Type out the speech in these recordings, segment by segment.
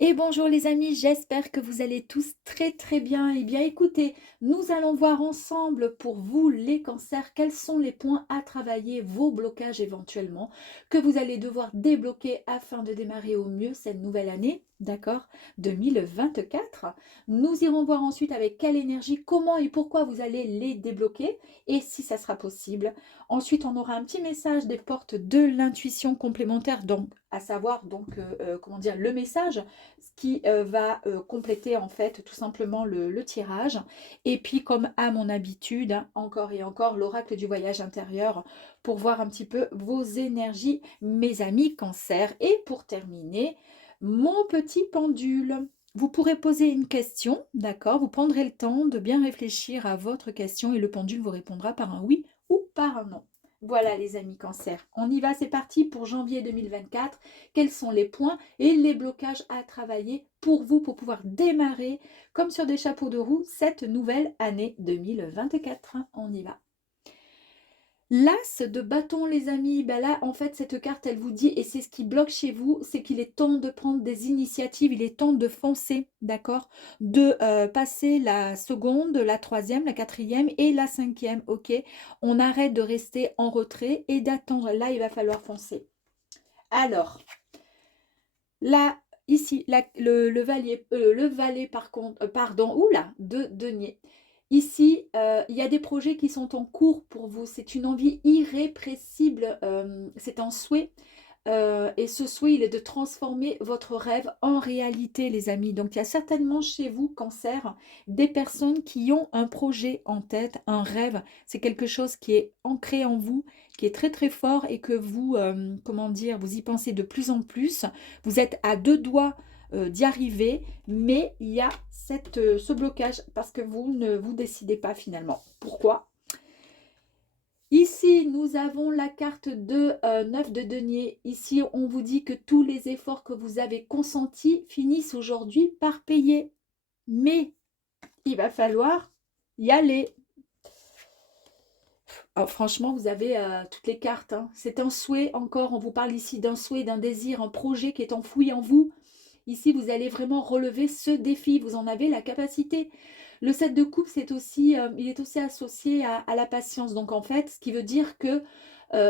Et bonjour les amis, j'espère que vous allez tous très très bien. Eh bien écoutez, nous allons voir ensemble pour vous les cancers, quels sont les points à travailler, vos blocages éventuellement, que vous allez devoir débloquer afin de démarrer au mieux cette nouvelle année, d'accord, 2024. Nous irons voir ensuite avec quelle énergie, comment et pourquoi vous allez les débloquer et si ça sera possible. Ensuite, on aura un petit message des portes de l'intuition complémentaire, donc à savoir comment dire, le message ce qui va compléter en fait tout simplement le tirage. Et puis comme à mon habitude, hein, encore et encore, l'oracle du voyage intérieur pour voir un petit peu vos énergies, mes amis cancer. Et pour terminer, mon petit pendule. Vous pourrez poser une question, d'accord? Vous prendrez le temps de bien réfléchir à votre question et le pendule vous répondra par un oui ou par un non. Voilà les amis cancer. On y va, c'est parti pour janvier 2024. Quels sont les points et les blocages à travailler pour vous, pour pouvoir démarrer comme sur des chapeaux de roue cette nouvelle année 2024. On y va. L'as de bâton, les amis, ben là, en fait, cette carte, elle vous dit, et c'est ce qui bloque chez vous, c'est qu'il est temps de prendre des initiatives, il est temps de foncer, d'accord? De passer la seconde, la troisième, la quatrième et la cinquième, ok? On arrête de rester en retrait et d'attendre. Là, il va falloir foncer. Alors, là, ici, le valet par contre, pardon, oula, de denier. Ici, il y a des projets qui sont en cours pour vous. C'est une envie irrépressible, c'est un souhait. Et ce souhait, il est de transformer votre rêve en réalité, les amis. Donc, il y a certainement chez vous, Cancer, des personnes qui ont un projet en tête, un rêve. C'est quelque chose qui est ancré en vous, qui est très très fort et que vous, comment dire, vous y pensez de plus en plus. Vous êtes à deux doigts d'y arriver, mais il y a ce blocage parce que vous ne vous décidez pas finalement. Pourquoi? Ici, nous avons la carte de 9 de denier. Ici, on vous dit que tous les efforts que vous avez consentis finissent aujourd'hui par payer. Mais il va falloir y aller. Alors, franchement, vous avez toutes les cartes, hein. C'est un souhait encore. On vous parle ici d'un souhait, d'un désir, un projet qui est enfoui en vous. Ici, vous allez vraiment relever ce défi. Vous en avez la capacité. Le 7 de coupe, il est aussi associé à la patience. Donc, en fait, ce qui veut dire que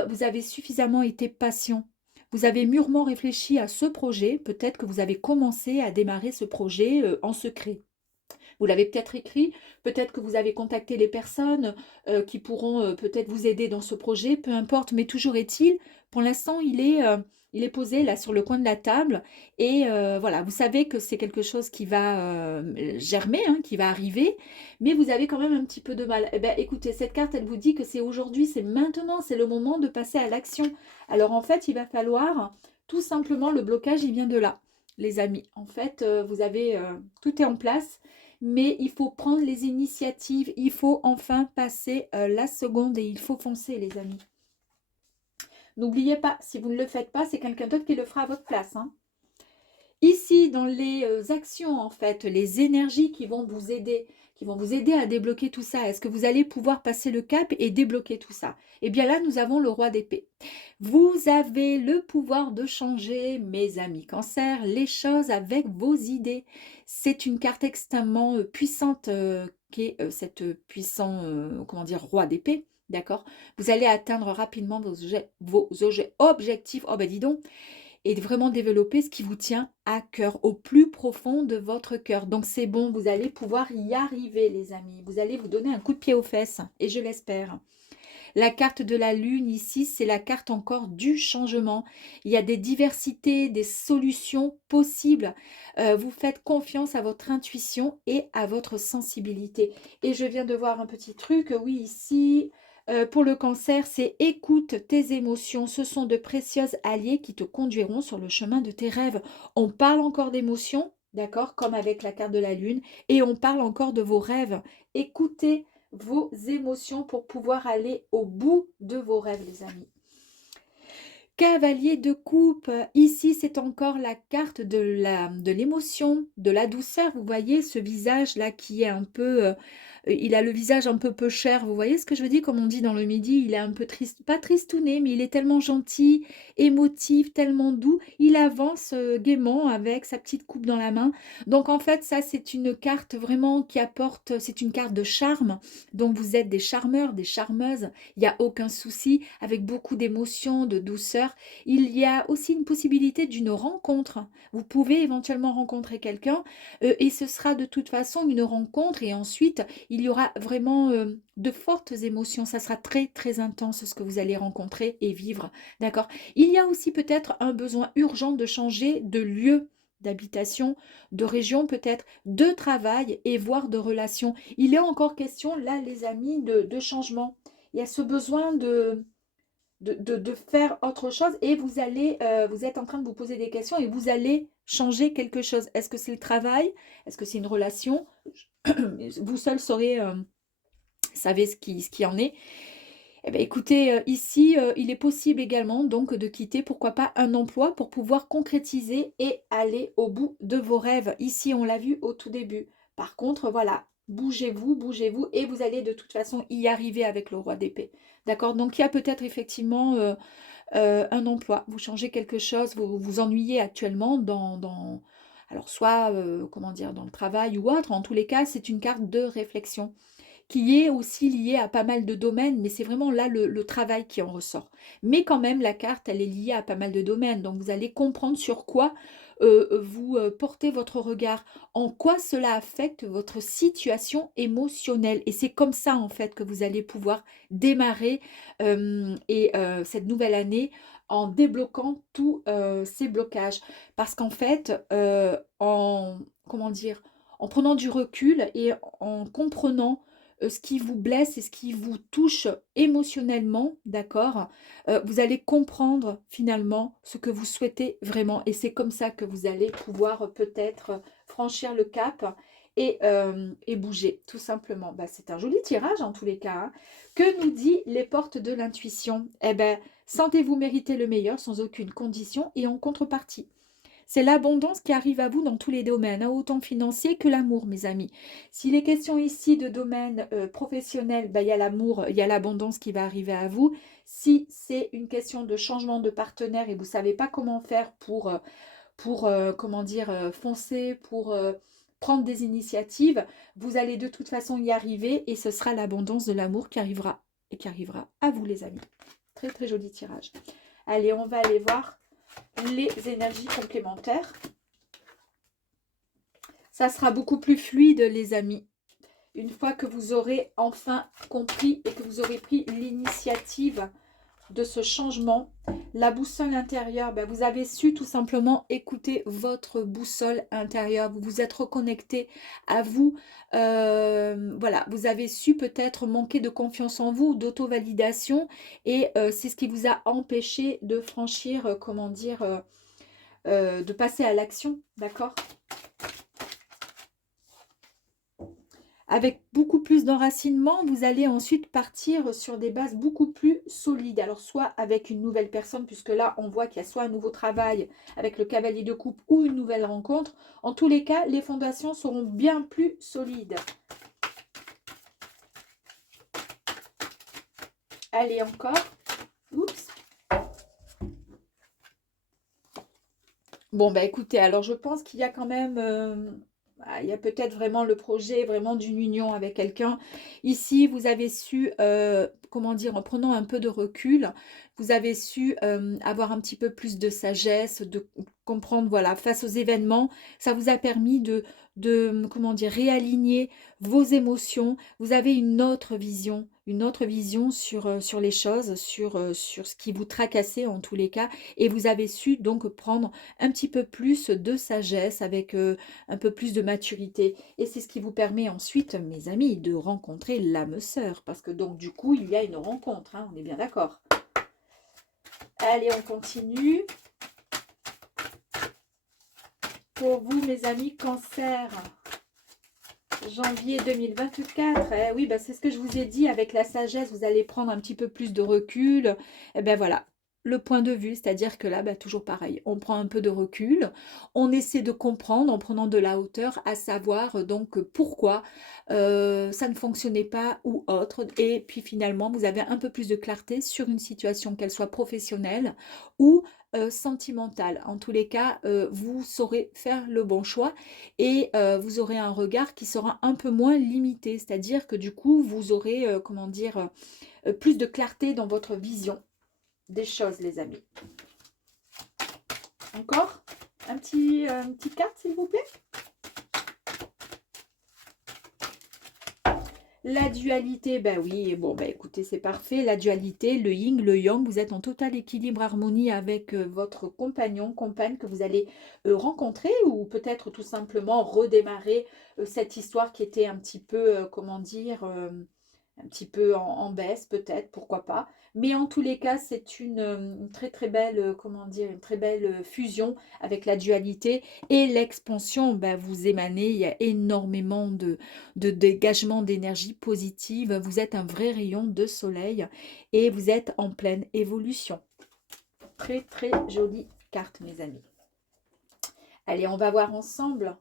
vous avez suffisamment été patient. Vous avez mûrement réfléchi à ce projet. Peut-être que vous avez commencé à démarrer ce projet en secret. Vous l'avez peut-être écrit, peut-être que vous avez contacté les personnes qui pourront peut-être vous aider dans ce projet, peu importe, mais toujours est-il, pour l'instant, il est posé là sur le coin de la table et voilà, vous savez que c'est quelque chose qui va germer, hein, qui va arriver, mais vous avez quand même un petit peu de mal. Eh bien, écoutez, cette carte, elle vous dit que c'est aujourd'hui, c'est maintenant, c'est le moment de passer à l'action. Alors en fait, il va falloir tout simplement, le blocage, il vient de là, les amis. En fait, vous avez, tout est en place mais il faut prendre les initiatives, il faut enfin passer la seconde et il faut foncer, les amis. N'oubliez pas, si vous ne le faites pas, c'est quelqu'un d'autre qui le fera à votre place, hein. Ici, dans les actions, en fait, les énergies qui vont vous aider à débloquer tout ça, est-ce que vous allez pouvoir passer le cap et débloquer tout ça? Eh bien là, nous avons le roi d'épée. Vous avez le pouvoir de changer, mes amis cancer, les choses avec vos idées. C'est une carte extrêmement puissante qui est cette puissant, comment dire, roi d'épée. D'accord? Vous allez atteindre rapidement vos objectifs. Oh ben dis donc, et de vraiment développer ce qui vous tient à cœur, au plus profond de votre cœur. Donc c'est bon, vous allez pouvoir y arriver, les amis. Vous allez vous donner un coup de pied aux fesses, et je l'espère. La carte de la lune ici, c'est la carte encore du changement. Il y a des diversités, des solutions possibles. Vous faites confiance à votre intuition et à votre sensibilité. Et je viens de voir un petit truc, oui, ici, pour le cancer, c'est écoute tes émotions. Ce sont de précieux alliés qui te conduiront sur le chemin de tes rêves. On parle encore d'émotions, d'accord, comme avec la carte de la lune, et on parle encore de vos rêves. Écoutez vos émotions pour pouvoir aller au bout de vos rêves, les amis. Cavalier de coupe, ici c'est encore la carte de l'émotion, de la douceur. Vous voyez ce visage là qui est un peu il a le visage un peu cher, vous voyez ce que je veux dire? Comme on dit dans le midi, il est un peu triste, pas tristouné, mais il est tellement gentil, émotif, tellement doux. Il avance, gaiement avec sa petite coupe dans la main. Donc en fait, ça, c'est une carte vraiment qui apporte c'est une carte de charme. Donc vous êtes des charmeurs, des charmeuses, il y a aucun souci, avec beaucoup d'émotion, de douceur. Il y a aussi une possibilité d'une rencontre. Vous pouvez éventuellement rencontrer quelqu'un, et ce sera de toute façon une rencontre et ensuite il y aura vraiment de fortes émotions. Ça sera très très intense ce que vous allez rencontrer et vivre. D'accord? Il y a aussi peut-être un besoin urgent de changer de lieu d'habitation, de région peut-être, de travail et voire de relation. Il est encore question là les amis de changement. Il y a ce besoin de faire autre chose et vous allez, vous êtes en train de vous poser des questions et vous allez changer quelque chose. Est-ce que c'est le travail? Est-ce que c'est une relation? Vous seul saurez, savez ce qui en est. Eh bien, écoutez, ici, il est possible également donc de quitter, pourquoi pas, un emploi pour pouvoir concrétiser et aller au bout de vos rêves. Ici, on l'a vu au tout début. Par contre, voilà, bougez-vous et vous allez de toute façon y arriver avec le roi d'épée. D'accord? Donc, il y a peut-être effectivement un emploi. Vous changez quelque chose, vous vous ennuyez actuellement alors soit, comment dire, dans le travail ou autre. En tous les cas, c'est une carte de réflexion qui est aussi lié à pas mal de domaines, mais c'est vraiment là le travail qui en ressort. Mais quand même, la carte, elle est liée à pas mal de domaines, donc vous allez comprendre sur quoi vous portez votre regard, en quoi cela affecte votre situation émotionnelle. Et c'est comme ça, en fait, que vous allez pouvoir démarrer cette nouvelle année en débloquant tous ces blocages. Parce qu'en fait, comment dire, en prenant du recul et en comprenant ce qui vous blesse et ce qui vous touche émotionnellement, d'accord, vous allez comprendre finalement ce que vous souhaitez vraiment. Et c'est comme ça que vous allez pouvoir peut-être franchir le cap et bouger, tout simplement. Bah, c'est un joli tirage en tous les cas, hein. Que nous dit les portes de l'intuition? Eh bien, sentez-vous mériter le meilleur sans aucune condition et en contrepartie. C'est l'abondance qui arrive à vous dans tous les domaines, hein, autant financier que l'amour, mes amis. S'il est question ici de domaine professionnel, ben, il y a l'amour, il y a l'abondance qui va arriver à vous. Si c'est une question de changement de partenaire et vous ne savez pas comment faire pour comment dire, foncer, pour prendre des initiatives, vous allez de toute façon y arriver et ce sera l'abondance de l'amour qui arrivera et qui arrivera à vous, les amis. Très, très joli tirage. Allez, on va aller voir les énergies complémentaires. Ça sera beaucoup plus fluide, les amis. Une fois que vous aurez enfin compris et que vous aurez pris l'initiative de ce changement, la boussole intérieure, ben vous avez su tout simplement écouter votre boussole intérieure. Vous vous êtes reconnecté à vous. Voilà, vous avez su peut-être manquer de confiance en vous, d'auto-validation. Et c'est ce qui vous a empêché de franchir, comment dire, de passer à l'action, d'accord? Avec beaucoup plus d'enracinement, vous allez ensuite partir sur des bases beaucoup plus solides. Alors, soit avec une nouvelle personne, puisque là, on voit qu'il y a soit un nouveau travail avec le cavalier de coupe ou une nouvelle rencontre. En tous les cas, les fondations seront bien plus solides. Allez, encore. Oups. Bon, bah écoutez, alors je pense qu'il y a quand même... il y a peut-être vraiment le projet vraiment d'une union avec quelqu'un. Ici, vous avez su, comment dire, en prenant un peu de recul, vous avez su avoir un petit peu plus de sagesse, de comprendre, voilà, face aux événements. Ça vous a permis comment dire, réaligner vos émotions. Vous avez une autre vision sur les choses, sur ce qui vous tracassait en tous les cas. Et vous avez su donc prendre un petit peu plus de sagesse avec un peu plus de maturité. Et c'est ce qui vous permet ensuite, mes amis, de rencontrer l'âme sœur. Parce que donc, du coup, il y a une rencontre, hein, on est bien d'accord. Allez, on continue. Pour vous, mes amis, cancer, janvier 2024. Eh oui, bah, c'est ce que je vous ai dit, avec la sagesse, vous allez prendre un petit peu plus de recul. Et ben voilà. le point de vue, c'est-à-dire que là, bah, toujours pareil, on prend un peu de recul, on essaie de comprendre en prenant de la hauteur, à savoir donc pourquoi ça ne fonctionnait pas ou autre. Et puis finalement, vous avez un peu plus de clarté sur une situation, qu'elle soit professionnelle ou sentimentale. En tous les cas, vous saurez faire le bon choix et vous aurez un regard qui sera un peu moins limité, c'est-à-dire que du coup, vous aurez, comment dire, plus de clarté dans votre vision des choses, les amis. Encore une petite carte, s'il vous plaît. La dualité, ben oui, bon, ben écoutez, c'est parfait. La dualité, le yin, le yang, vous êtes en total équilibre, harmonie avec votre compagnon, compagne que vous allez rencontrer ou peut-être tout simplement redémarrer cette histoire qui était un petit peu, comment dire, un petit peu en baisse peut-être, pourquoi pas. Mais en tous les cas, c'est une très très belle, comment dire, une très belle fusion avec la dualité et l'expansion. Ben, vous émanez, il y a énormément de dégagement d'énergie positive. Vous êtes un vrai rayon de soleil et vous êtes en pleine évolution. Très très jolie carte, mes amis. Allez, on va voir ensemble.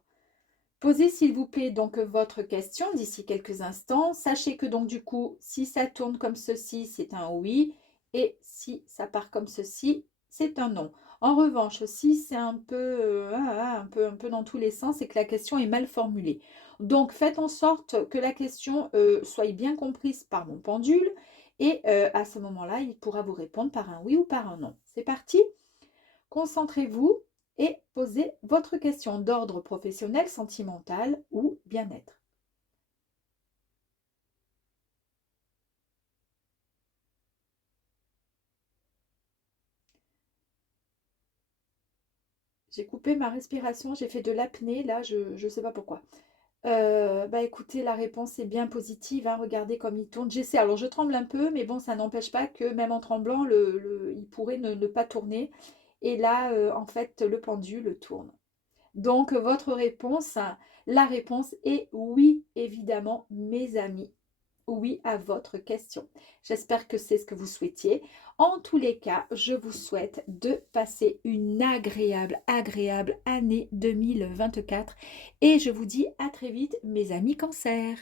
Posez s'il vous plaît donc votre question d'ici quelques instants. Sachez que donc du coup, si ça tourne comme ceci, c'est un oui. Et si ça part comme ceci, c'est un non. En revanche, si c'est un peu, un peu dans tous les sens et que la question est mal formulée. Donc faites en sorte que la question soit bien comprise par mon pendule. Et à ce moment-là, il pourra vous répondre par un oui ou par un non. C'est parti. Concentrez-vous et posez votre question d'ordre professionnel, sentimental ou bien-être. J'ai coupé ma respiration, j'ai fait de l'apnée, là, je ne sais pas pourquoi. Bah écoutez, la réponse est bien positive, hein, regardez comme il tourne. J'essaie, alors je tremble un peu, mais bon, ça n'empêche pas que même en tremblant, il pourrait ne pas tourner. Et là, en fait, le pendule tourne. Donc, votre réponse, la réponse est oui, évidemment, mes amis. Oui à votre question. J'espère que c'est ce que vous souhaitiez. En tous les cas, je vous souhaite de passer une agréable année 2024 et je vous dis à très vite, mes amis cancer.